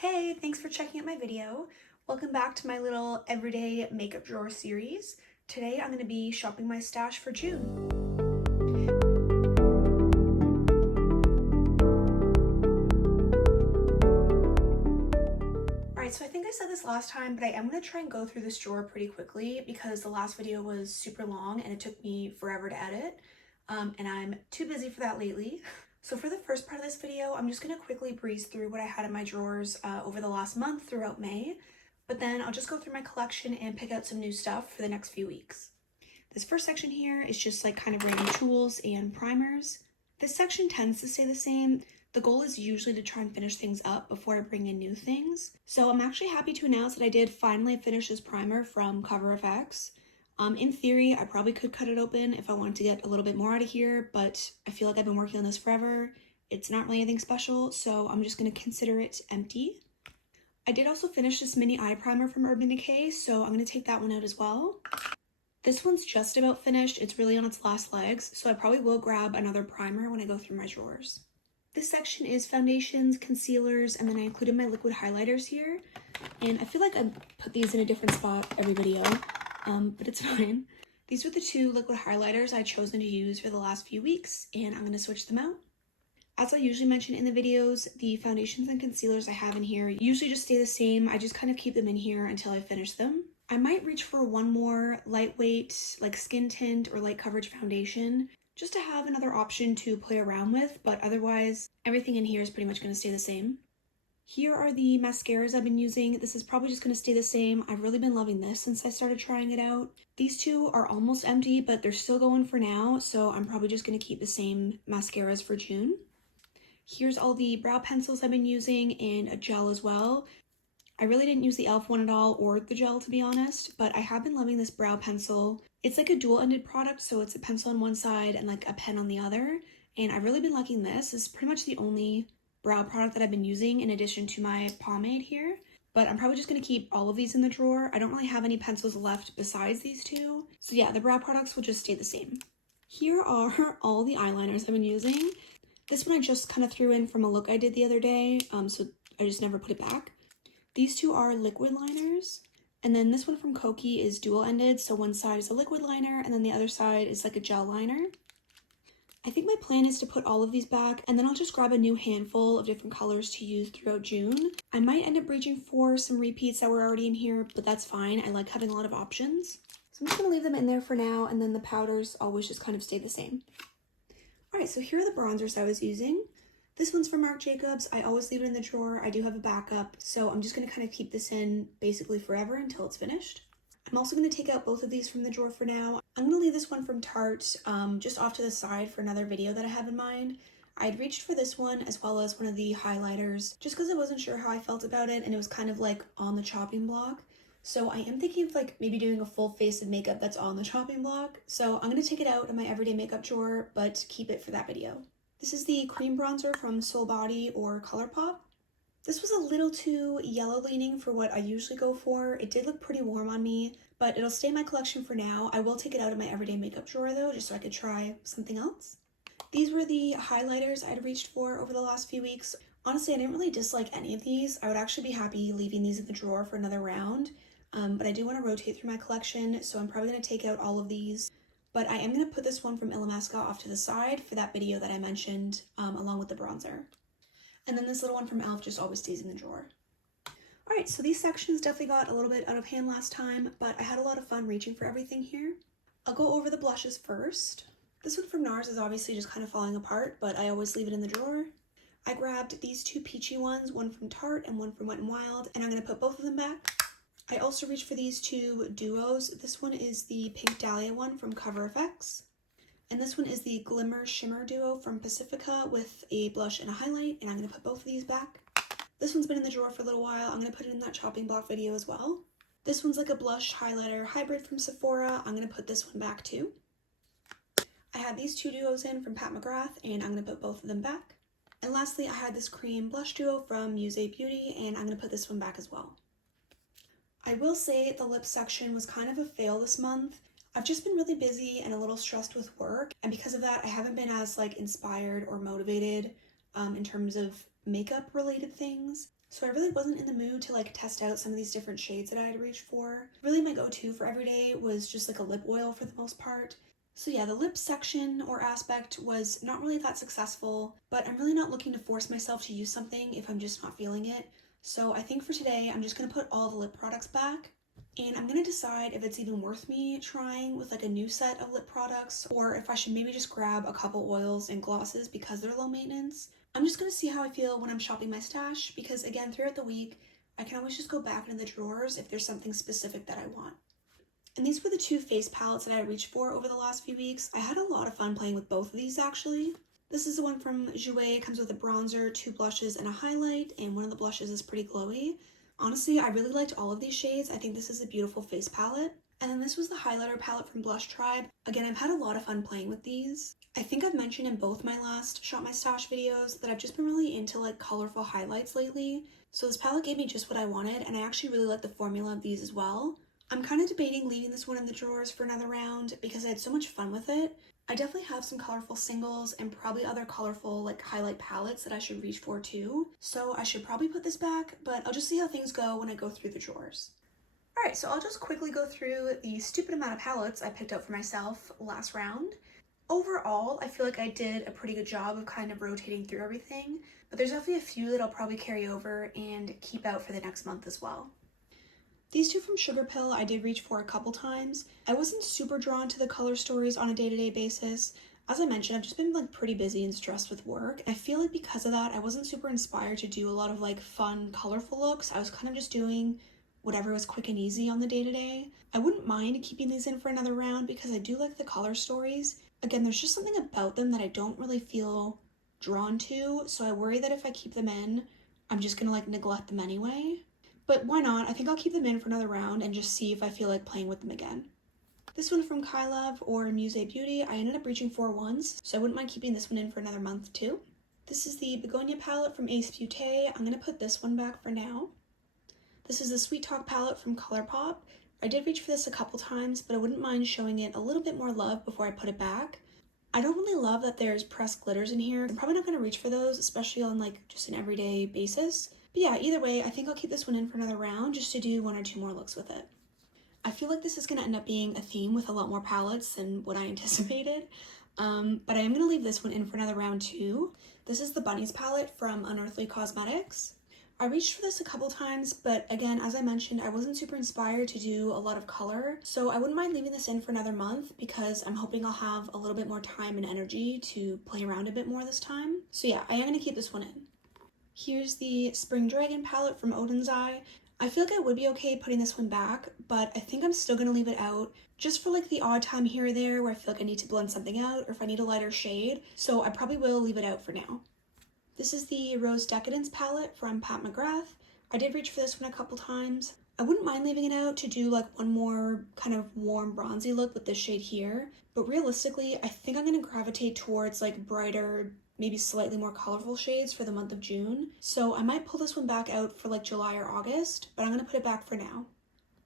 Hey, thanks for checking out my video. Welcome back to my little everyday makeup drawer series. Today I'm going to be shopping my stash for June. Alright, so I think I said this last time, but I am going to try and go through this drawer pretty quickly because the last video was super long and it took me forever to edit. And I'm too busy for that lately. So for the first part of this video, I'm just going to quickly breeze through what I had in my drawers over the last month throughout May. But then I'll just go through my collection and pick out some new stuff for the next few weeks. This first section here is just like kind of random tools and primers. This section tends to stay the same. The goal is usually to try and finish things up before I bring in new things. So I'm actually happy to announce that I did finally finish this primer from Cover FX. In theory, I probably could cut it open if I wanted to get a little bit more out of here, but I feel like I've been working on this forever. It's not really anything special, so I'm just going to consider it empty. I did also finish this mini eye primer from Urban Decay, so I'm going to take that one out as well. This one's just about finished. It's really on its last legs, so I probably will grab another primer when I go through my drawers. This section is foundations, concealers, and then I included my liquid highlighters here. And I feel like I put these in a different spot every video. But it's fine. These were the two liquid highlighters I'd chosen to use for the last few weeks, and I'm going to switch them out. As I usually mention in the videos, the foundations and concealers I have in here usually just stay the same. I just kind of keep them in here until I finish them. I might reach for one more lightweight, like skin tint or light coverage foundation, just to have another option to play around with, but otherwise, everything in here is pretty much going to stay the same. Here are the mascaras I've been using. This is probably just going to stay the same. I've really been loving this since I started trying it out. These two are almost empty, but they're still going for now, so I'm probably just going to keep the same mascaras for June. Here's all the brow pencils I've been using and a gel as well. I really didn't use the e.l.f. one at all or the gel, to be honest, but I have been loving this brow pencil. It's like a dual-ended product, so it's a pencil on one side and like a pen on the other, and I've really been liking this. It's pretty much the only brow product that I've been using in addition to my pomade here, but I'm probably just going to keep all of these in the drawer. I don't really have any pencils left besides these two, so yeah, the brow products will just stay the same. Here are all the eyeliners I've been using. This one I just kind of threw in from a look I did the other day, so I just never put it back. These two are liquid liners, and then this one from Koki is dual-ended, so one side is a liquid liner and then the other side is like a gel liner. I think my plan is to put all of these back, and then I'll just grab a new handful of different colors to use throughout June. I might end up reaching for some repeats that were already in here, but that's fine. I like having a lot of options. So I'm just going to leave them in there for now, and then the powders always just kind of stay the same. Alright, so here are the bronzers I was using. This one's from Marc Jacobs. I always leave it in the drawer. I do have a backup, so I'm just going to kind of keep this in basically forever until it's finished. I'm also going to take out both of these from the drawer for now. I'm going to leave this one from Tarte just off to the side for another video that I have in mind. I'd reached for this one as well as one of the highlighters just because I wasn't sure how I felt about it, and it was kind of like on the chopping block. So I am thinking of like maybe doing a full face of makeup that's on the chopping block. So I'm going to take it out of my everyday makeup drawer, but keep it for that video. This is the cream bronzer from Soul Body or ColourPop. This was a little too yellow leaning for what I usually go for. It did look pretty warm on me, but it'll stay in my collection for now. I will take it out of my everyday makeup drawer though, just so I could try something else. These were the highlighters I'd reached for over the last few weeks. Honestly, I didn't really dislike any of these. I would actually be happy leaving these in the drawer for another round, but I do want to rotate through my collection, so I'm probably going to take out all of these. But I am going to put this one from Illamasqua off to the side for that video that I mentioned, along with the bronzer. And then this little one from e.l.f. just always stays in the drawer. Alright, so these sections definitely got a little bit out of hand last time, but I had a lot of fun reaching for everything here. I'll go over the blushes first. This one from NARS is obviously just kind of falling apart, but I always leave it in the drawer. I grabbed these two peachy ones, one from Tarte and one from Wet n Wild, and I'm going to put both of them back. I also reached for these two duos. This one is the Pink Dahlia one from Cover FX. And this one is the Glimmer Shimmer Duo from Pacifica with a blush and a highlight, and I'm going to put both of these back. This one's been in the drawer for a little while. I'm going to put it in that chopping block video as well. This one's like a blush highlighter hybrid from Sephora. I'm going to put this one back too. I had these two duos in from Pat McGrath, and I'm going to put both of them back. And lastly, I had this cream blush duo from Muse Beauty, and I'm going to put this one back as well. I will say the lip section was kind of a fail this month. I've just been really busy and a little stressed with work, and because of that I haven't been as like inspired or motivated in terms of makeup related things. So I really wasn't in the mood to like test out some of these different shades that I had reached for. Really my go-to for everyday was just like a lip oil for the most part. So yeah, the lip section or aspect was not really that successful, but I'm really not looking to force myself to use something if I'm just not feeling it. So I think for today, I'm just gonna put all the lip products back, and I'm gonna decide if it's even worth me trying with like a new set of lip products, or if I should maybe just grab a couple oils and glosses because they're low maintenance. I'm just gonna see how I feel when I'm shopping my stash, because again, throughout the week, I can always just go back into the drawers if there's something specific that I want. And these were the two face palettes that I reached for over the last few weeks. I had a lot of fun playing with both of these actually. This is the one from Jouer. It comes with a bronzer, 2 blushes, and a highlight, and one of the blushes is pretty glowy. Honestly, I really liked all of these shades. I think this is a beautiful face palette. And then this was the highlighter palette from Blush Tribe. Again, I've had a lot of fun playing with these. I think I've mentioned in both my last Shop My Stash videos that I've just been really into like colorful highlights lately. So this palette gave me just what I wanted, and I actually really like the formula of these as well. I'm kind of debating leaving this one in the drawers for another round because I had so much fun with it. I definitely have some colorful singles and probably other colorful like highlight palettes that I should reach for too. So I should probably put this back, but I'll just see how things go when I go through the drawers. Alright, so I'll just quickly go through the stupid amount of palettes I picked up for myself last round. Overall, I feel like I did a pretty good job of kind of rotating through everything, but there's definitely a few that I'll probably carry over and keep out for the next month as well. These two from Sugar Pill I did reach for a couple times. I wasn't super drawn to the color stories on a day-to-day basis. As I mentioned, I've just been like pretty busy and stressed with work. I feel like because of that, I wasn't super inspired to do a lot of like fun, colorful looks. I was kind of just doing whatever was quick and easy on the day-to-day. I wouldn't mind keeping these in for another round because I do like the color stories. Again, there's just something about them that I don't really feel drawn to, so I worry that if I keep them in, I'm just gonna like neglect them anyway. But why not? I think I'll keep them in for another round and just see if I feel like playing with them again. This one from Kai Love or Muse Beauty, I ended up reaching for once, so I wouldn't mind keeping this one in for another month too. This is the Begonia palette from Ace Beauté. I'm going to put this one back for now. This is the Sweet Talk palette from ColourPop. I did reach for this a couple times, but I wouldn't mind showing it a little bit more love before I put it back. I don't really love that there's pressed glitters in here. I'm probably not going to reach for those, especially on like just an everyday basis. But yeah, either way, I think I'll keep this one in for another round just to do 1 or 2 more looks with it. I feel like this is going to end up being a theme with a lot more palettes than what I anticipated. But I am going to leave this one in for another round too. This is the Bunnies palette from Unearthly Cosmetics. I reached for this a couple times, but again, as I mentioned, I wasn't super inspired to do a lot of color, so I wouldn't mind leaving this in for another month because I'm hoping I'll have a little bit more time and energy to play around a bit more this time. So yeah, I am going to keep this one in. Here's the Spring Dragon palette from Odin's Eye. I feel like I would be okay putting this one back, but I think I'm still going to leave it out just for like the odd time here or there where I feel like I need to blend something out or if I need a lighter shade, so I probably will leave it out for now. This is the Rose Decadence palette from Pat McGrath. I did reach for this one a couple times. I wouldn't mind leaving it out to do like one more kind of warm bronzy look with this shade here, but realistically, I think I'm going to gravitate towards like brighter, maybe slightly more colorful shades for the month of June. So I might pull this one back out for like July or August, but I'm going to put it back for now.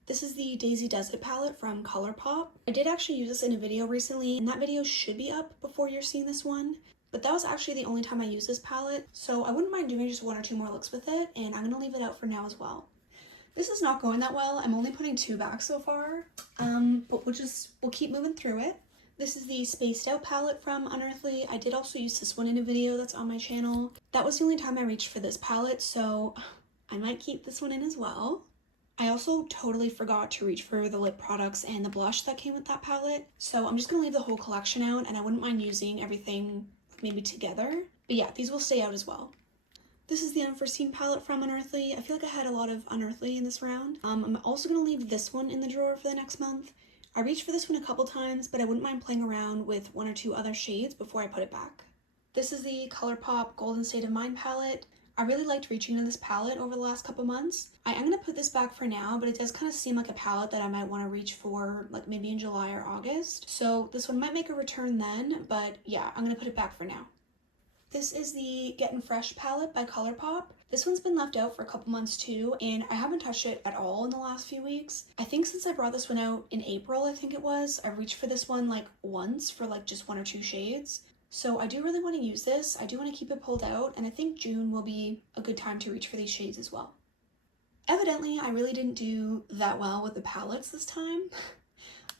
This is the Daisy Does It palette from ColourPop. I did actually use this in a video recently, and that video should be up before you're seeing this one. But that was actually the only time I used this palette, so I wouldn't mind doing just 1 or 2 more looks with it, and I'm going to leave it out for now as well. This is not going that well. I'm only putting 2 back so far, but we'll keep moving through it. This is the Spaced Out palette from Unearthly. I did also use this one in a video that's on my channel. That was the only time I reached for this palette, so I might keep this one in as well. I also totally forgot to reach for the lip products and the blush that came with that palette, so I'm just going to leave the whole collection out, and I wouldn't mind using everything maybe together. But yeah, these will stay out as well. This is the Unforeseen palette from Unearthly. I feel like I had a lot of Unearthly in this round. I'm also going to leave this one in the drawer for the next month. I reached for this one a couple times, but I wouldn't mind playing around with 1 or 2 other shades before I put it back. This is the ColourPop Golden State of Mind palette. I really liked reaching into this palette over the last couple months. I am going to put this back for now, but it does kind of seem like a palette that I might want to reach for like maybe in July or August. So this one might make a return then, but yeah, I'm going to put it back for now. This is the Getting Fresh palette by ColourPop. This one's been left out for a couple months too, and I haven't touched it at all in the last few weeks. I think since I brought this one out in April, I think it was, I reached for this one like once for like just 1 or 2 shades. So I do really want to use this. I do want to keep it pulled out, and I think June will be a good time to reach for these shades as well. Evidently, I really didn't do that well with the palettes this time.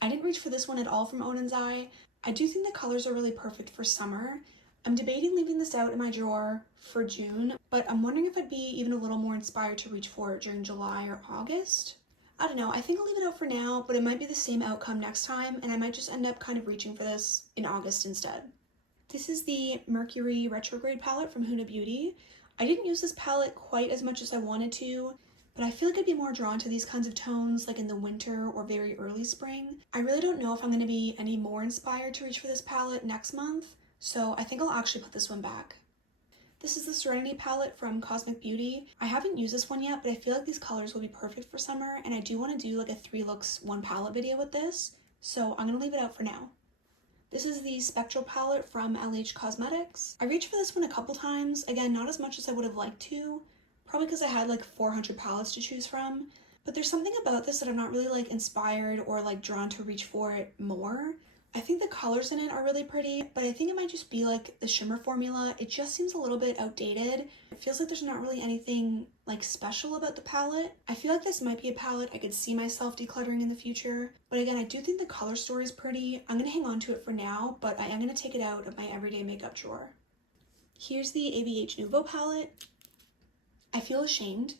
I didn't reach for this one at all from Onen's Eye. I do think the colors are really perfect for summer. I'm debating leaving this out in my drawer for June, but I'm wondering if I'd be even a little more inspired to reach for it during July or August. I don't know, I think I'll leave it out for now, but it might be the same outcome next time, and I might just end up kind of reaching for this in August instead. This is the Mercury Retrograde palette from Huda Beauty. I didn't use this palette quite as much as I wanted to, but I feel like I'd be more drawn to these kinds of tones like in the winter or very early spring. I really don't know if I'm going to be any more inspired to reach for this palette next month, so I think I'll actually put this one back. This is the Serenity palette from Cosmic Beauty. I haven't used this one yet, but I feel like these colors will be perfect for summer, and I do want to do like a 3 looks 1 palette video with this, so I'm going to leave it out for now. This is the Spectral palette from LH Cosmetics. I reached for this one a couple times, again not as much as I would have liked to, probably because I had like 400 palettes to choose from, but there's something about this that I'm not really like inspired or like drawn to reach for it more. I think the colors in it are really pretty, but I think it might just be like the shimmer formula. It just seems a little bit outdated. It feels like there's not really anything like special about the palette. I feel like this might be a palette I could see myself decluttering in the future, but again, I do think the color story is pretty. I'm gonna hang on to it for now, but I am gonna take it out of my everyday makeup drawer. Here's the ABH Nouveau palette. I feel ashamed.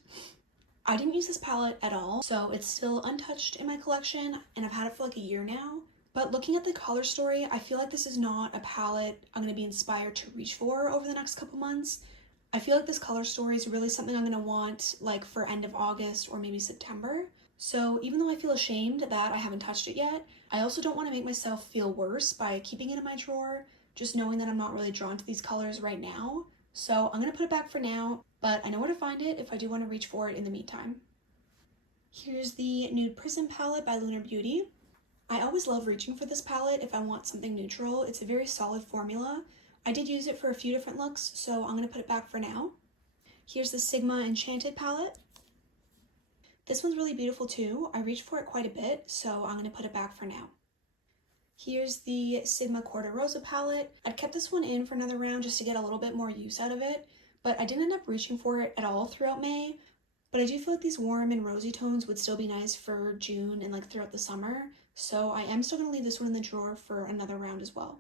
I didn't use this palette at all, so it's still untouched in my collection, and I've had it for like a year now. But looking at the color story, I feel like this is not a palette I'm going to be inspired to reach for over the next couple months. I feel like this color story is really something I'm going to want like for end of August or maybe September. So even though I feel ashamed that I haven't touched it yet, I also don't want to make myself feel worse by keeping it in my drawer, just knowing that I'm not really drawn to these colors right now. So I'm going to put it back for now, but I know where to find it if I do want to reach for it in the meantime. Here's the Nude Prism palette by Lunar Beauty. I always love reaching for this palette if I want something neutral. It's a very solid formula. I did use it for a few different looks, so I'm going to put it back for now. Here's the Sigma Enchanted palette. This one's really beautiful too. I reached for it quite a bit, so I'm going to put it back for now. Here's the Sigma Corda Rosa palette. I'd kept this one in for another round just to get a little bit more use out of it, but I didn't end up reaching for it at all throughout May. But I do feel like these warm and rosy tones would still be nice for June and like throughout the summer. So I am still going to leave this one in the drawer for another round as well.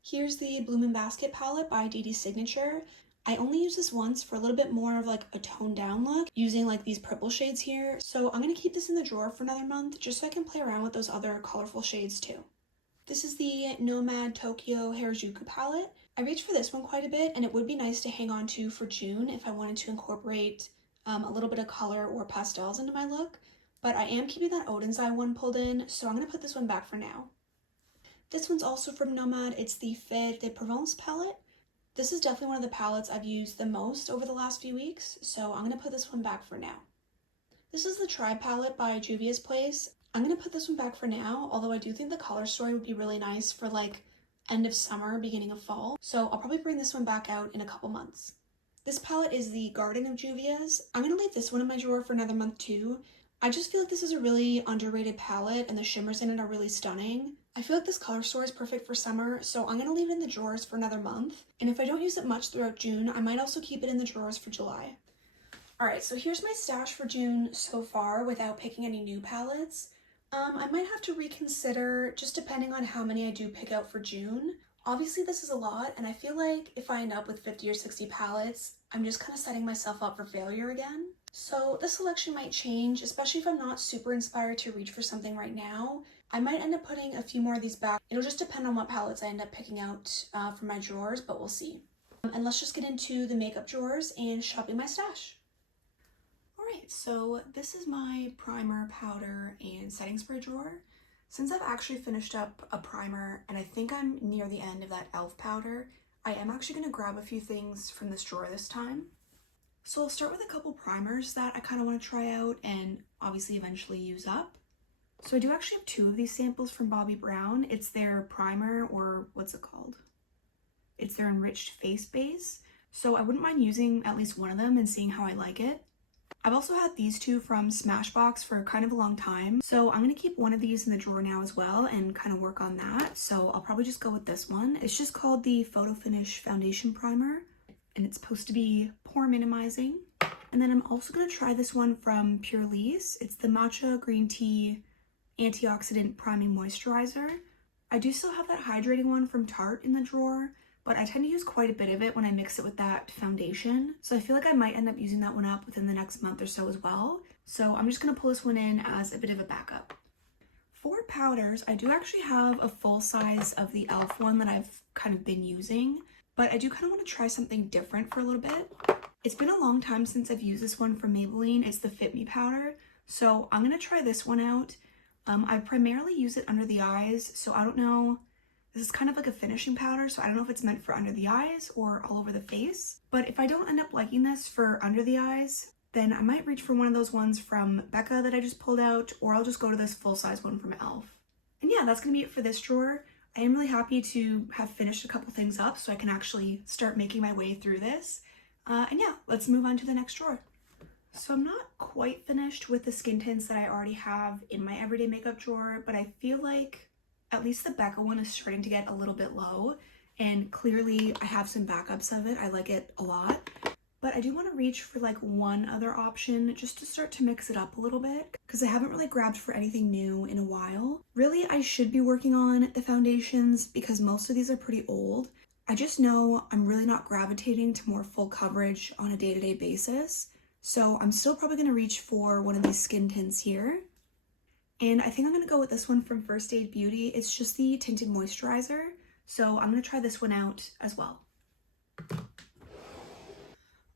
Here's the Bloom and Basket palette by DD Signature. I only used this once for a little bit more of like a toned down look using like these purple shades here. So I'm going to keep this in the drawer for another month just so I can play around with those other colorful shades too. This is the Nomad Tokyo Harajuku palette. I reached for this one quite a bit, and it would be nice to hang on to for June if I wanted to incorporate a little bit of color or pastels into my look. But I am keeping that Odin's Eye one pulled in, so I'm going to put this one back for now. This one's also from Nomad. It's the Fête de Provence palette. This is definitely one of the palettes I've used the most over the last few weeks, so I'm going to put this one back for now. This is the Tribe palette by Juvia's Place. I'm going to put this one back for now, although I do think the color story would be really nice for like end of summer, beginning of fall, so I'll probably bring this one back out in a couple months. This palette is the Garden of Juvia's. I'm going to leave this one in my drawer for another month too. I just feel like this is a really underrated palette and the shimmers in it are really stunning. I feel like this color story is perfect for summer, so I'm going to leave it in the drawers for another month. And if I don't use it much throughout June, I might also keep it in the drawers for July. Alright, so here's my stash for June so far without picking any new palettes. I might have to reconsider just depending on how many I do pick out for June. Obviously this is a lot, and I feel like if I end up with 50 or 60 palettes, I'm just kind of setting myself up for failure again. So this selection might change, especially if I'm not super inspired to reach for something right now. I might end up putting a few more of these back. It'll just depend on what palettes I end up picking out from my drawers, but we'll see. And let's just get into the makeup drawers and shopping my stash. Alright, so this is my primer, powder, and setting spray drawer. Since I've actually finished up a primer, and I think I'm near the end of that e.l.f. powder, I am actually going to grab a few things from this drawer this time. So I'll start with a couple primers that I kind of want to try out and obviously eventually use up. So I do actually have two of these samples from Bobbi Brown. It's their primer, or what's it called? It's their enriched face base. So I wouldn't mind using at least one of them and seeing how I like it. I've also had these two from Smashbox for kind of a long time, so I'm going to keep one of these in the drawer now as well and kind of work on that. So I'll probably just go with this one. It's just called the Photo Finish Foundation Primer, and it's supposed to be pore minimizing. And then I'm also going to try this one from Pure Lease. It's the Matcha Green Tea Antioxidant Priming Moisturizer. I do still have that hydrating one from Tarte in the drawer, but I tend to use quite a bit of it when I mix it with that foundation. So I feel like I might end up using that one up within the next month or so as well. So I'm just gonna pull this one in as a bit of a backup. For powders, I do actually have a full size of the e.l.f. one that I've kind of been using, but I do kind of want to try something different for a little bit. It's been a long time since I've used this one from Maybelline. It's the Fit Me powder. So I'm gonna try this one out. I primarily use it under the eyes, so I don't know. This is kind of like a finishing powder, so I don't know if it's meant for under the eyes or all over the face. But if I don't end up liking this for under the eyes, then I might reach for one of those ones from Becca that I just pulled out, or I'll just go to this full-size one from e.l.f. And yeah, that's gonna be it for this drawer. I am really happy to have finished a couple things up so I can actually start making my way through this. And yeah, let's move on to the next drawer. So I'm not quite finished with the skin tints that I already have in my everyday makeup drawer, but I feel like at least the Becca one is starting to get a little bit low, and clearly I have some backups of it. I like it a lot, but I do want to reach for like one other option just to start to mix it up a little bit because I haven't really grabbed for anything new in a while. Really, I should be working on the foundations because most of these are pretty old. I just know I'm really not gravitating to more full coverage on a day-to-day basis. So I'm still probably going to reach for one of these skin tints here. And I think I'm going to go with this one from First Aid Beauty. It's just the tinted moisturizer. So I'm going to try this one out as well.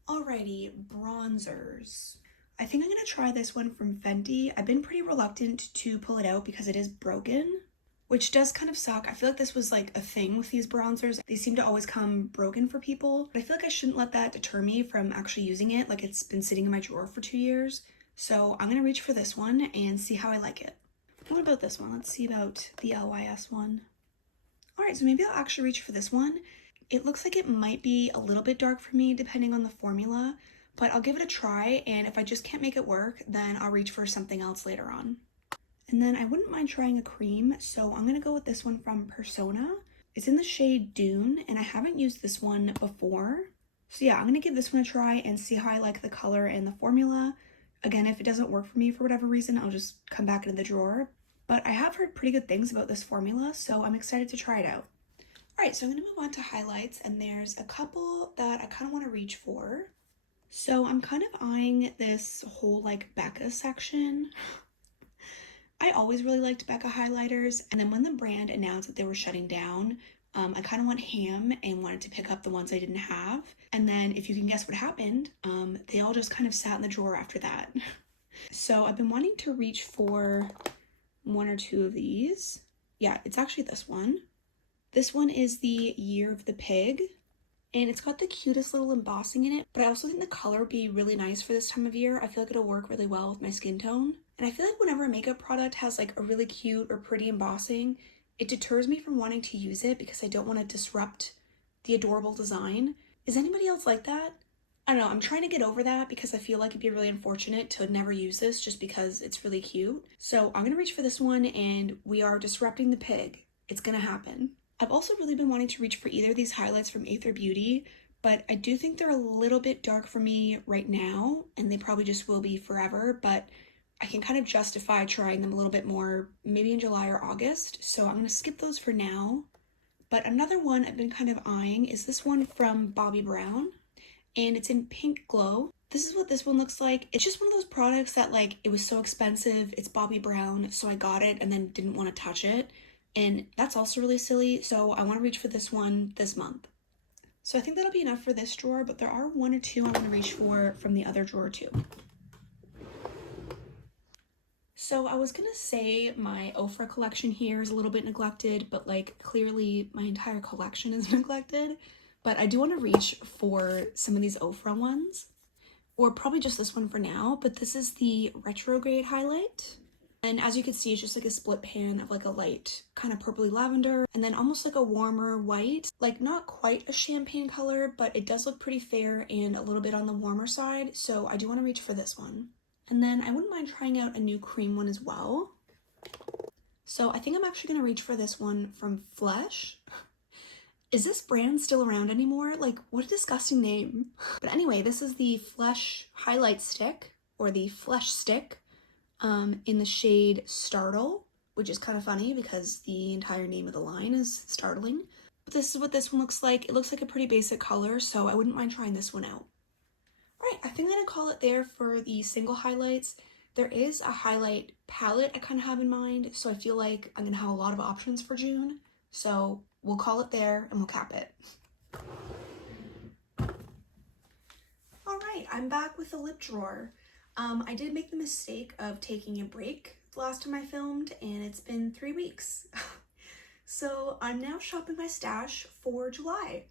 Alrighty, bronzers. I think I'm going to try this one from Fenty. I've been pretty reluctant to pull it out because it is broken, which does kind of suck. I feel like this was like a thing with these bronzers. They seem to always come broken for people, but I feel like I shouldn't let that deter me from actually using it. Like, it's been sitting in my drawer for 2 years. So I'm gonna reach for this one and see how I like it. What about this one? Let's see about the LYS one. All right, so maybe I'll actually reach for this one. It looks like it might be a little bit dark for me depending on the formula, but I'll give it a try, and if I just can't make it work, then I'll reach for something else later on. And then I wouldn't mind trying a cream, so I'm gonna go with this one from Persona. It's in the shade Dune, and I haven't used this one before. So yeah, I'm gonna give this one a try and see how I like the color and the formula. Again, if it doesn't work for me for whatever reason, I'll just come back into the drawer. But I have heard pretty good things about this formula, so I'm excited to try it out. All right, so I'm gonna move on to highlights, and there's a couple that I kind of want to reach for. So I'm kind of eyeing this whole like Becca section. I always really liked Becca highlighters, and then when the brand announced that they were shutting down, I kind of went ham and wanted to pick up the ones I didn't have. And then if you can guess what happened, they all just kind of sat in the drawer after that. So I've been wanting to reach for one or two of these. Yeah, it's actually this one. This one is the Year of the Pig, and it's got the cutest little embossing in it, but I also think the color would be really nice for this time of year. I feel like it'll work really well with my skin tone. And I feel like whenever a makeup product has like a really cute or pretty embossing, it deters me from wanting to use it because I don't want to disrupt the adorable design. Is anybody else like that? I don't know, I'm trying to get over that because I feel like it'd be really unfortunate to never use this just because it's really cute. So I'm gonna reach for this one, and we are disrupting the pig. It's gonna happen. I've also really been wanting to reach for either of these highlights from Aether Beauty, but I do think they're a little bit dark for me right now, and they probably just will be forever, but I can kind of justify trying them a little bit more, maybe in July or August, so I'm going to skip those for now. But another one I've been kind of eyeing is this one from Bobbi Brown, and it's in Pink Glow. This is what this one looks like. It's just one of those products that, like, it was so expensive, it's Bobbi Brown, so I got it and then didn't want to touch it, and that's also really silly, so I want to reach for this one this month. So I think that'll be enough for this drawer, but there are one or two I want to reach for from the other drawer too. So I was gonna say my Ofra collection here is a little bit neglected, but like clearly my entire collection is neglected. But I do want to reach for some of these Ofra ones, or probably just this one for now. But this is the Retrograde highlight. And as you can see, it's just like a split pan of like a light kind of purpley lavender and then almost like a warmer white, like not quite a champagne color, but it does look pretty fair and a little bit on the warmer side. So I do want to reach for this one. And then I wouldn't mind trying out a new cream one as well. So I think I'm actually going to reach for this one from Flesh. Is this brand still around anymore? Like, what a disgusting name. But anyway, this is the Flesh highlight stick, or the Flesh stick, in the shade Startle, which is kind of funny because the entire name of the line is startling. But this is what this one looks like. It looks like a pretty basic color, so I wouldn't mind trying this one out. Alright, I think I'm going to call it there for the single highlights. There is a highlight palette I kind of have in mind, so I feel like I'm going to have a lot of options for June. So we'll call it there and we'll cap it. Alright, I'm back with the lip drawer. I did make the mistake of taking a break the last time I filmed, and it's been 3 weeks. So I'm now shopping my stash for July.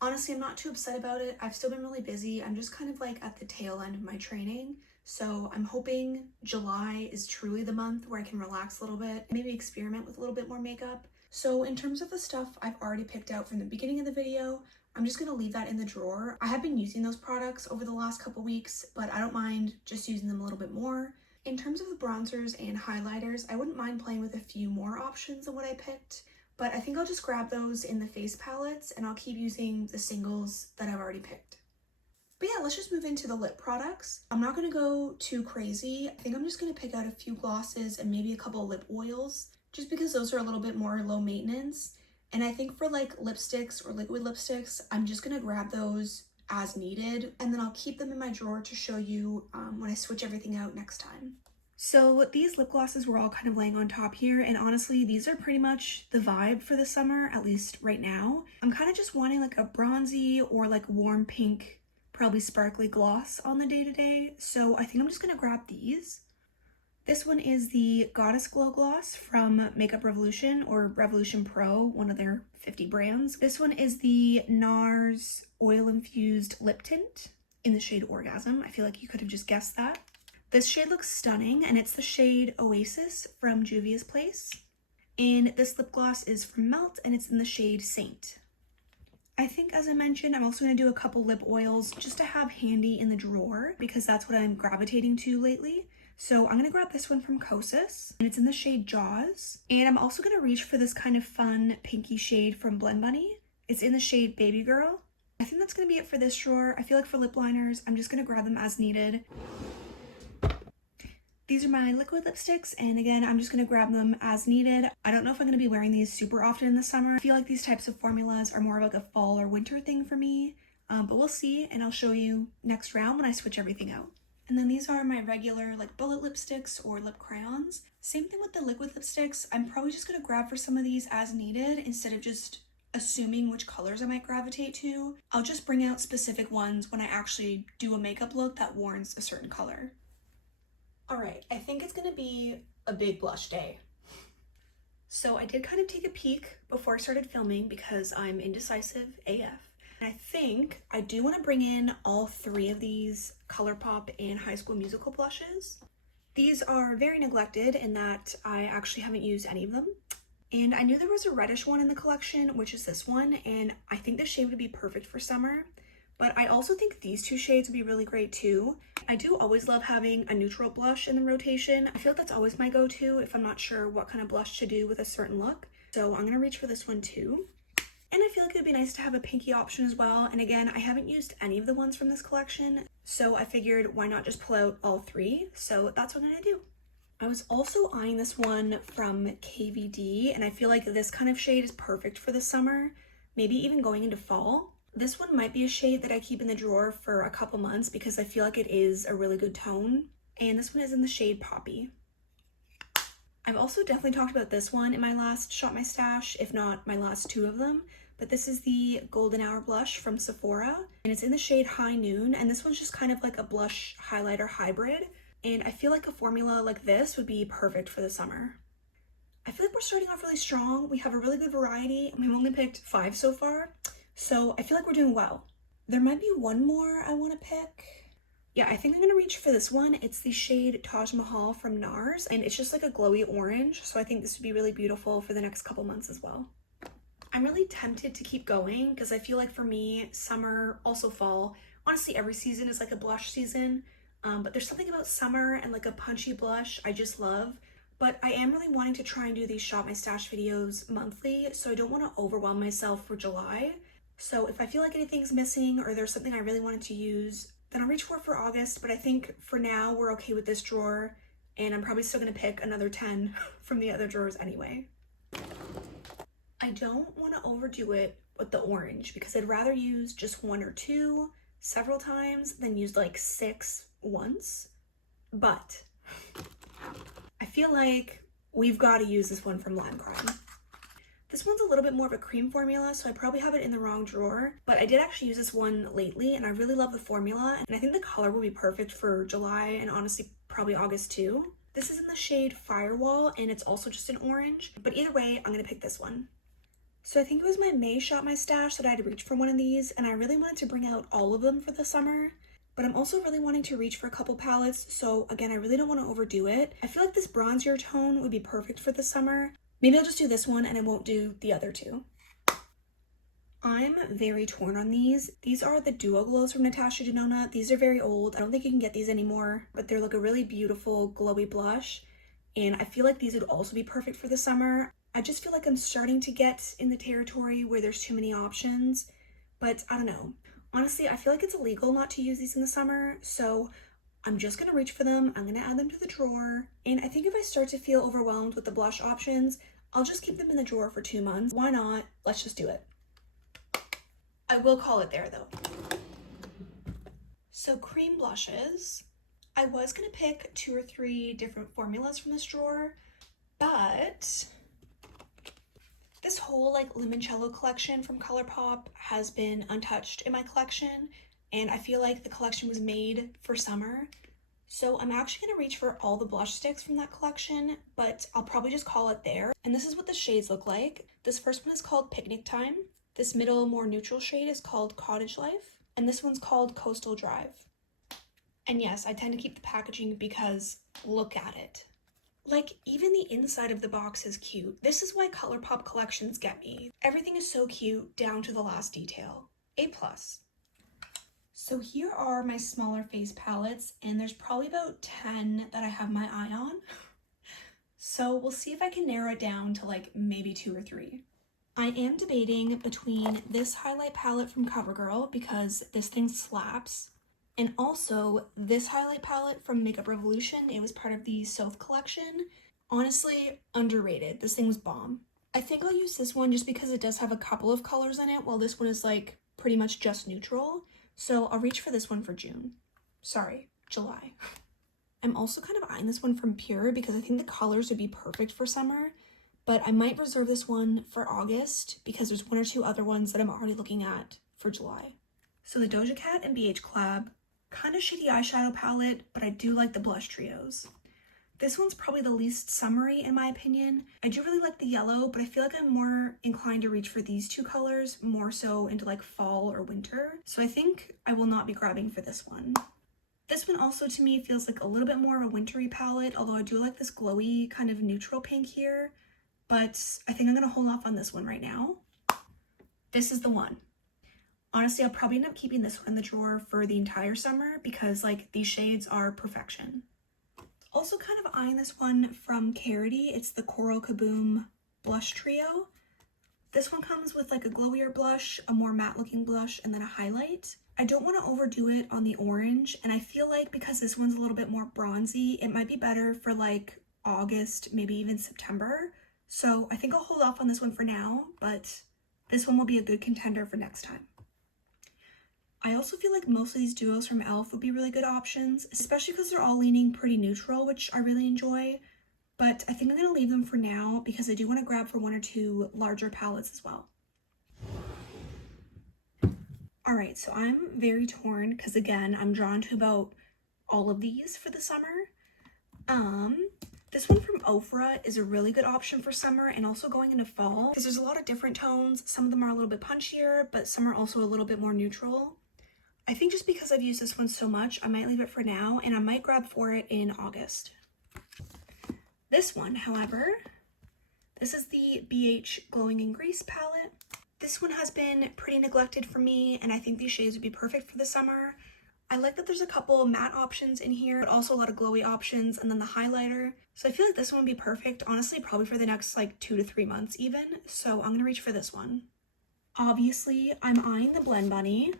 Honestly, I'm not too upset about it. I've still been really busy. I'm just kind of like at the tail end of my training. So I'm hoping July is truly the month where I can relax a little bit, maybe experiment with a little bit more makeup. So in terms of the stuff I've already picked out from the beginning of the video, I'm just gonna leave that in the drawer. I have been using those products over the last couple weeks, but I don't mind just using them a little bit more. In terms of the bronzers and highlighters, I wouldn't mind playing with a few more options than what I picked, but I think I'll just grab those in the face palettes and I'll keep using the singles that I've already picked. But yeah, let's just move into the lip products. I'm not gonna go too crazy. I think I'm just gonna pick out a few glosses and maybe a couple lip oils, just because those are a little bit more low maintenance. And I think for like lipsticks or liquid lipsticks, I'm just gonna grab those as needed, and then I'll keep them in my drawer to show you when I switch everything out next time. So these lip glosses were all kind of laying on top here, and honestly, these are pretty much the vibe for the summer, at least right now. I'm kind of just wanting like a bronzy or like warm pink, probably sparkly gloss on the day-to-day, so I think I'm just gonna grab these. This one is the Goddess Glow Gloss from Makeup Revolution, or Revolution Pro, one of their 50 brands. This one is the NARS Oil Infused Lip Tint in the shade Orgasm. I feel like you could have just guessed that. This shade looks stunning, and it's the shade Oasis from Juvia's Place. And this lip gloss is from Melt, and it's in the shade Saint. I think, as I mentioned, I'm also going to do a couple lip oils just to have handy in the drawer, because that's what I'm gravitating to lately. So I'm going to grab this one from Kosas, and it's in the shade Jaws. And I'm also going to reach for this kind of fun pinky shade from Blend Bunny. It's in the shade Baby Girl. I think that's going to be it for this drawer. I feel like for lip liners, I'm just going to grab them as needed. These are my liquid lipsticks, and again, I'm just going to grab them as needed. I don't know if I'm going to be wearing these super often in the summer. I feel like these types of formulas are more of like a fall or winter thing for me, but we'll see, and I'll show you next round when I switch everything out. And then these are my regular like bullet lipsticks or lip crayons. Same thing with the liquid lipsticks. I'm probably just going to grab for some of these as needed instead of just assuming which colors I might gravitate to. I'll just bring out specific ones when I actually do a makeup look that warrants a certain color. Alright, I think it's going to be a big blush day. So I did kind of take a peek before I started filming because I'm indecisive AF. And I think I do want to bring in all 3 of these ColourPop and High School Musical blushes. These are very neglected in that I actually haven't used any of them. And I knew there was a reddish one in the collection, which is this one, and I think this shade would be perfect for summer. But I also think these 2 shades would be really great too. I do always love having a neutral blush in the rotation. I feel like that's always my go-to if I'm not sure what kind of blush to do with a certain look. So I'm going to reach for this one too. And I feel like it would be nice to have a pinky option as well. And again, I haven't used any of the ones from this collection, so I figured why not just pull out all 3? So that's what I'm going to do. I was also eyeing this one from KVD, and I feel like this kind of shade is perfect for the summer, maybe even going into fall. This one might be a shade that I keep in the drawer for a couple months because I feel like it is a really good tone. And this one is in the shade Poppy. I've also definitely talked about this one in my last Shop My Stash, if not my last 2 of them. But this is the Golden Hour blush from Sephora, and it's in the shade High Noon, and this one's just kind of like a blush highlighter hybrid, and I feel like a formula like this would be perfect for the summer. I feel like we're starting off really strong. We have a really good variety, and we've only picked 5 so far, so I feel like we're doing well. There might be one more I want to pick. Yeah, I think I'm gonna reach for this one. It's the shade Taj Mahal from NARS, and it's just like a glowy orange, so I think this would be really beautiful for the next couple months as well. I'm really tempted to keep going because I feel like for me, summer, also fall, honestly every season is like a blush season, but there's something about summer and like a punchy blush I just love. But I am really wanting to try and do these Shop My Stash videos monthly, so I don't want to overwhelm myself for July. So if I feel like anything's missing or there's something I really wanted to use, then I'll reach for August, but I think for now we're okay with this drawer, and I'm probably still gonna pick another 10 from the other drawers anyway. I don't want to overdo it with the orange because I'd rather use just 1 or 2 several times than use like 6 once, but I feel like we've got to use this one from Lime Crime. This one's a little bit more of a cream formula, so I probably have it in the wrong drawer, but I did actually use this one lately and I really love the formula, and I think the color will be perfect for July and honestly probably August too. This is in the shade Firewall and it's also just an orange, but either way, I'm gonna pick this one. So I think it was my May Shop My Stash that I had to reach for one of these, and I really wanted to bring out all of them for the summer, but I'm also really wanting to reach for a couple palettes, so again, I really don't want to overdo it. I feel like this bronzier tone would be perfect for the summer. Maybe I'll just do this one and I won't do the other 2. I'm very torn on these. These are the Duo Glows from Natasha Denona. These are very old. I don't think you can get these anymore, but they're like a really beautiful glowy blush, and I feel like these would also be perfect for the summer. I just feel like I'm starting to get in the territory where there's too many options, but I don't know. Honestly, I feel like it's illegal not to use these in the summer, so I'm just gonna reach for them. I'm gonna add them to the drawer, and I think if I start to feel overwhelmed with the blush options, I'll just keep them in the drawer for 2 months. Why not? Let's just do it. I will call it there though. So cream blushes. I was gonna pick 2 or 3 different formulas from this drawer, but this whole like limoncello collection from ColourPop has been untouched in my collection, and I feel like the collection was made for summer. So I'm actually gonna reach for all the blush sticks from that collection, but I'll probably just call it there. And this is what the shades look like. This first one is called Picnic Time. This middle, more neutral shade is called Cottage Life. And this one's called Coastal Drive. And yes, I tend to keep the packaging because look at it. Like, even the inside of the box is cute. This is why ColourPop collections get me. Everything is so cute down to the last detail. A+. So here are my smaller face palettes, and there's probably about 10 that I have my eye on. So we'll see if I can narrow it down to like maybe 2 or 3. I am debating between this highlight palette from CoverGirl because this thing slaps, and also this highlight palette from Makeup Revolution. It was part of the Soph collection. Honestly, underrated. This thing was bomb. I think I'll use this one just because it does have a couple of colors in it, while this one is like pretty much just neutral. So I'll reach for this one for June. Sorry, July. I'm also kind of eyeing this one from Pure because I think the colors would be perfect for summer, but I might reserve this one for August because there's 1 or 2 other ones that I'm already looking at for July. So the Doja Cat and BH Collab, kind of shitty eyeshadow palette, but I do like the blush trios. This one's probably the least summery in my opinion. I do really like the yellow, but I feel like I'm more inclined to reach for these 2 colors, more so into like fall or winter. So I think I will not be grabbing for this one. This one also to me feels like a little bit more of a wintry palette, although I do like this glowy kind of neutral pink here, but I think I'm gonna hold off on this one right now. This is the one. Honestly, I'll probably end up keeping this one in the drawer for the entire summer because like these shades are perfection. Also kind of eyeing this one from Carity. It's the Coral Kaboom blush trio. This one comes with like a glowier blush, a more matte looking blush, and then a highlight. I don't want to overdo it on the orange, and I feel like because this one's a little bit more bronzy, it might be better for like August, maybe even September. So I think I'll hold off on this one for now, but this one will be a good contender for next time. I also feel like most of these duos from e.l.f. would be really good options, especially because they're all leaning pretty neutral, which I really enjoy. But I think I'm going to leave them for now because I do want to grab for 1 or 2 larger palettes as well. Alright, so I'm very torn because again, I'm drawn to about all of these for the summer. This one from Ofra is a really good option for summer and also going into fall because there's a lot of different tones. Some of them are a little bit punchier, but some are also a little bit more neutral. I think just because I've used this one so much, I might leave it for now, and I might grab for it in August. This one, however, this is the BH Glowing in Grease palette. This one has been pretty neglected for me, and I think these shades would be perfect for the summer. I like that there's a couple matte options in here, but also a lot of glowy options, and then the highlighter. So I feel like this one would be perfect, honestly, probably for the next like 2 to 3 months even. So I'm gonna reach for this one. Obviously, I'm eyeing the Blend Bunny.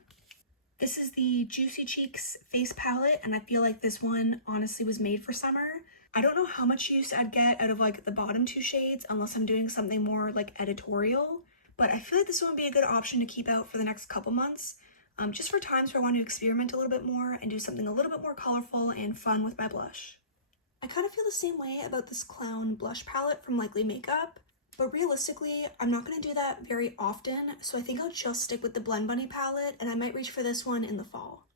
This is the Juicy Cheeks face palette, and I feel like this one honestly was made for summer. I don't know how much use I'd get out of like the bottom 2 shades unless I'm doing something more like editorial, but I feel like this one would be a good option to keep out for the next couple months. Just for times where I want to experiment a little bit more and do something a little bit more colorful and fun with my blush. I kind of feel the same way about this Clown blush palette from Likely Makeup, but realistically, I'm not going to do that very often, so I think I'll just stick with the Blend Bunny palette, and I might reach for this one in the fall.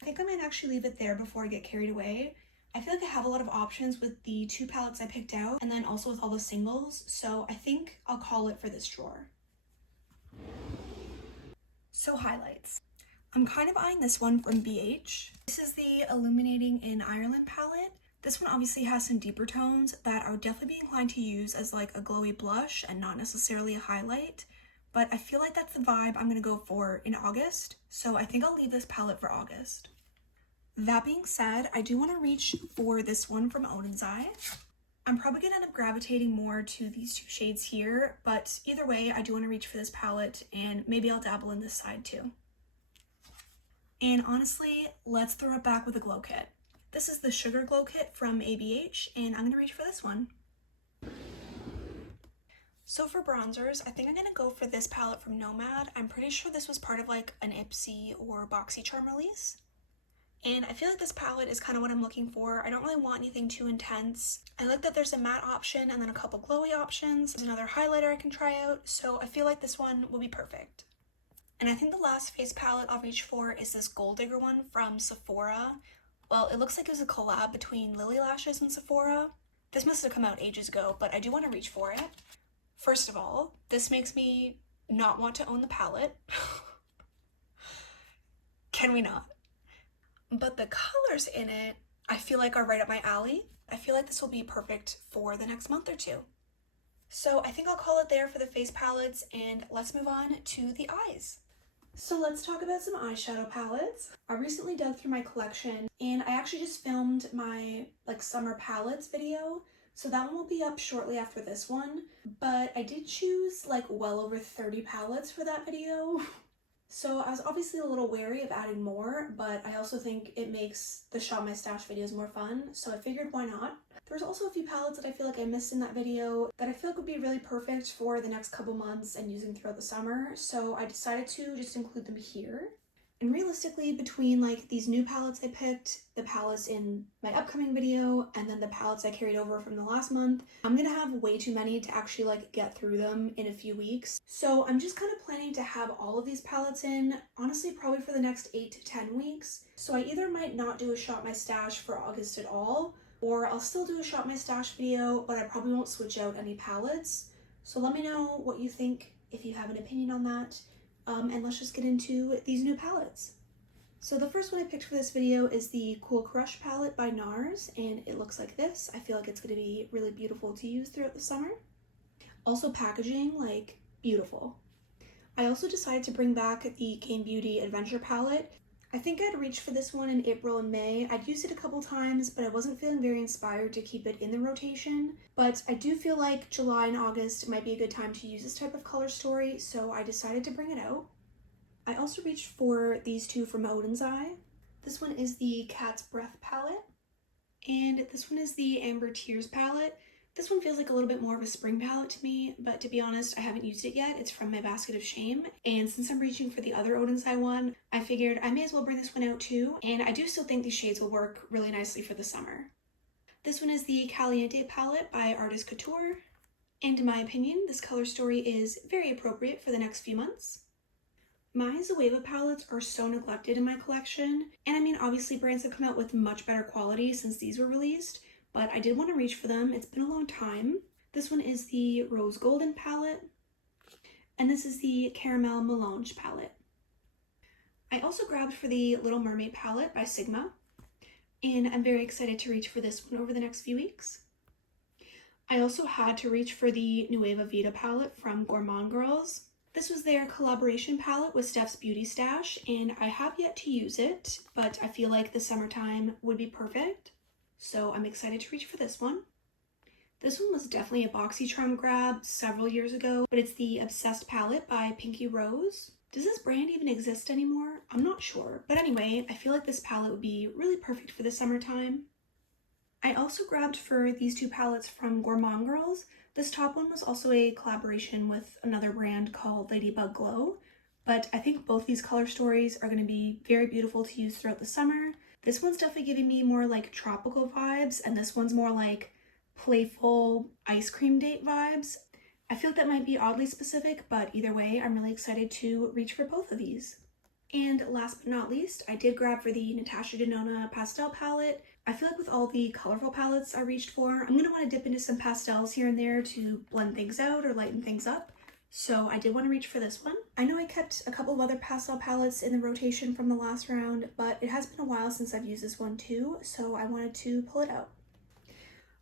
I think I might actually leave it there before I get carried away. I feel like I have a lot of options with the 2 palettes I picked out, and then also with all the singles, so I think I'll call it for this drawer. So highlights. I'm kind of eyeing this one from BH. This is the Illuminating in Ireland palette. This one obviously has some deeper tones that I would definitely be inclined to use as like a glowy blush and not necessarily a highlight, but I feel like that's the vibe I'm gonna go for in August, so I think I'll leave this palette for August. That being said, I do want to reach for this one from Odin's Eye. I'm probably gonna end up gravitating more to these 2 shades here, but either way, I do want to reach for this palette, and maybe I'll dabble in this side too. And honestly, let's throw it back with a glow kit. This is the Sugar Glow Kit from ABH, and I'm gonna reach for this one. So for bronzers, I think I'm gonna go for this palette from Nomad. I'm pretty sure this was part of like an Ipsy or BoxyCharm release. And I feel like this palette is kind of what I'm looking for. I don't really want anything too intense. I like that there's a matte option and then a couple glowy options. There's another highlighter I can try out, so I feel like this one will be perfect. And I think the last face palette I'll reach for is this Gold Digger one from Sephora. Well, it looks like it was a collab between Lily Lashes and Sephora. This must have come out ages ago, but I do want to reach for it. First of all, this makes me not want to own the palette. Can we not? But the colors in it, I feel like are right up my alley. I feel like this will be perfect for the next month or 2. So I think I'll call it there for the face palettes, and let's move on to the eyes. So let's talk about some eyeshadow palettes. I recently dug through my collection, and I actually just filmed my like summer palettes video, so that one will be up shortly after this one, but I did choose like well over 30 palettes for that video. So I was obviously a little wary of adding more, but I also think it makes the Shop My Stash videos more fun, so I figured why not. There's also a few palettes that I feel like I missed in that video that I feel like would be really perfect for the next couple months and using throughout the summer, so I decided to just include them here. And realistically, between like these new palettes I picked, the palettes in my upcoming video, and then the palettes I carried over from the last month, I'm gonna have way too many to actually like get through them in a few weeks. So I'm just kind of planning to have all of these palettes in, honestly, probably for the next 8 to 10 weeks. So I either might not do a Shop My Stash for August at all, or I'll still do a Shop My Stash video, but I probably won't switch out any palettes. So let me know what you think if you have an opinion on that. And let's just get into these new palettes. So the first one I picked for this video is the Cool Crush palette by NARS, and it looks like this. I feel like it's going to be really beautiful to use throughout the summer. Also packaging, like, beautiful. I also decided to bring back the Game Beauty Adventure palette. I think I'd reached for this one in April and May. I'd used it a couple times, but I wasn't feeling very inspired to keep it in the rotation. But I do feel like July and August might be a good time to use this type of color story, so I decided to bring it out. I also reached for these 2 from Odin's Eye. This one is the Cat's Breath palette, and this one is the Amber Tears palette. This one feels like a little bit more of a spring palette to me, but to be honest, I haven't used it yet. It's from my basket of shame, and since I'm reaching for the other Odin's Eye one, I figured I may as well bring this one out too, and I do still think these shades will work really nicely for the summer. This one is the Caliente palette by Artist Couture, and in my opinion, this color story is very appropriate for the next few months. My Zoeva palettes are so neglected in my collection, and I mean, obviously brands have come out with much better quality since these were released, but I did want to reach for them. It's been a long time. This one is the Rose Golden palette, and this is the Caramel Melange palette. I also grabbed for the Little Mermaid palette by Sigma, and I'm very excited to reach for this one over the next few weeks. I also had to reach for the Nueva Vida palette from Gourmand Girls. This was their collaboration palette with Steph's Beauty Stash, and I have yet to use it, but I feel like the summertime would be perfect, so I'm excited to reach for this one. This one was definitely a BoxyCharm grab several years ago, but it's the Obsessed palette by Pinky Rose. Does this brand even exist anymore? I'm not sure, but anyway, I feel like this palette would be really perfect for the summertime. I also grabbed for these two palettes from Gourmand Girls. This top one was also a collaboration with another brand called Ladybug Glow, but I think both these color stories are going to be very beautiful to use throughout the summer. This one's definitely giving me more like tropical vibes, and this one's more like playful ice cream date vibes. I feel like that might be oddly specific, but either way, I'm really excited to reach for both of these. And last but not least, I did grab for the Natasha Denona pastel palette. I feel like with all the colorful palettes I reached for, I'm going to want to dip into some pastels here and there to blend things out or lighten things up. So I did want to reach for this one. I know I kept a couple of other pastel palettes in the rotation from the last round, but it has been a while since I've used this one too, so I wanted to pull it out.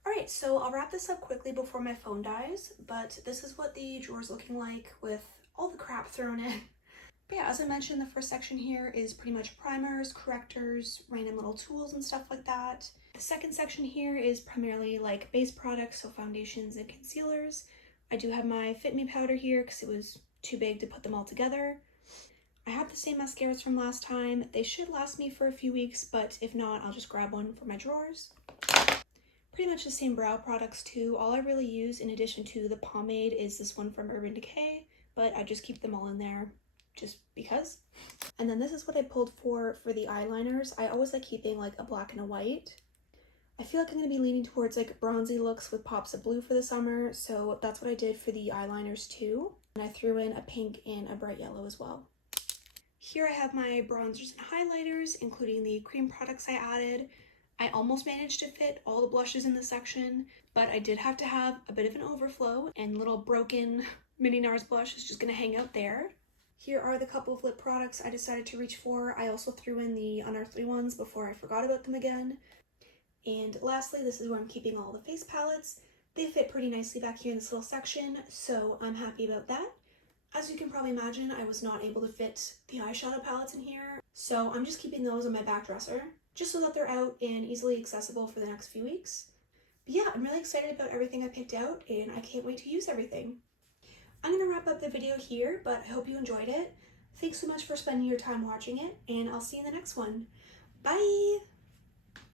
Alright, so I'll wrap this up quickly before my phone dies, but this is what the drawer's looking like with all the crap thrown in. But yeah, as I mentioned, the first section here is pretty much primers, correctors, random little tools and stuff like that. The second section here is primarily like base products, so foundations and concealers. I do have my Fit Me powder here because it was too big to put them all together. I have the same mascaras from last time. They should last me for a few weeks, but if not, I'll just grab one for my drawers. Pretty much the same brow products too. All I really use in addition to the pomade is this one from Urban Decay, but I just keep them all in there just because. And then this is what I pulled for the eyeliners. I always like keeping like a black and a white. I feel like I'm going to be leaning towards like bronzy looks with pops of blue for the summer, so that's what I did for the eyeliners too. And I threw in a pink and a bright yellow as well. Here I have my bronzers and highlighters, including the cream products I added. I almost managed to fit all the blushes in this section, but I did have to have a bit of an overflow, and little broken Mini NARS blush is just going to hang out there. Here are the couple of lip products I decided to reach for. I also threw in the Unearthly ones before I forgot about them again. And lastly, this is where I'm keeping all the face palettes. They fit pretty nicely back here in this little section, so I'm happy about that. As you can probably imagine, I was not able to fit the eyeshadow palettes in here, so I'm just keeping those on my back dresser, just so that they're out and easily accessible for the next few weeks. But yeah, I'm really excited about everything I picked out, and I can't wait to use everything. I'm going to wrap up the video here, but I hope you enjoyed it. Thanks so much for spending your time watching it, and I'll see you in the next one. Bye!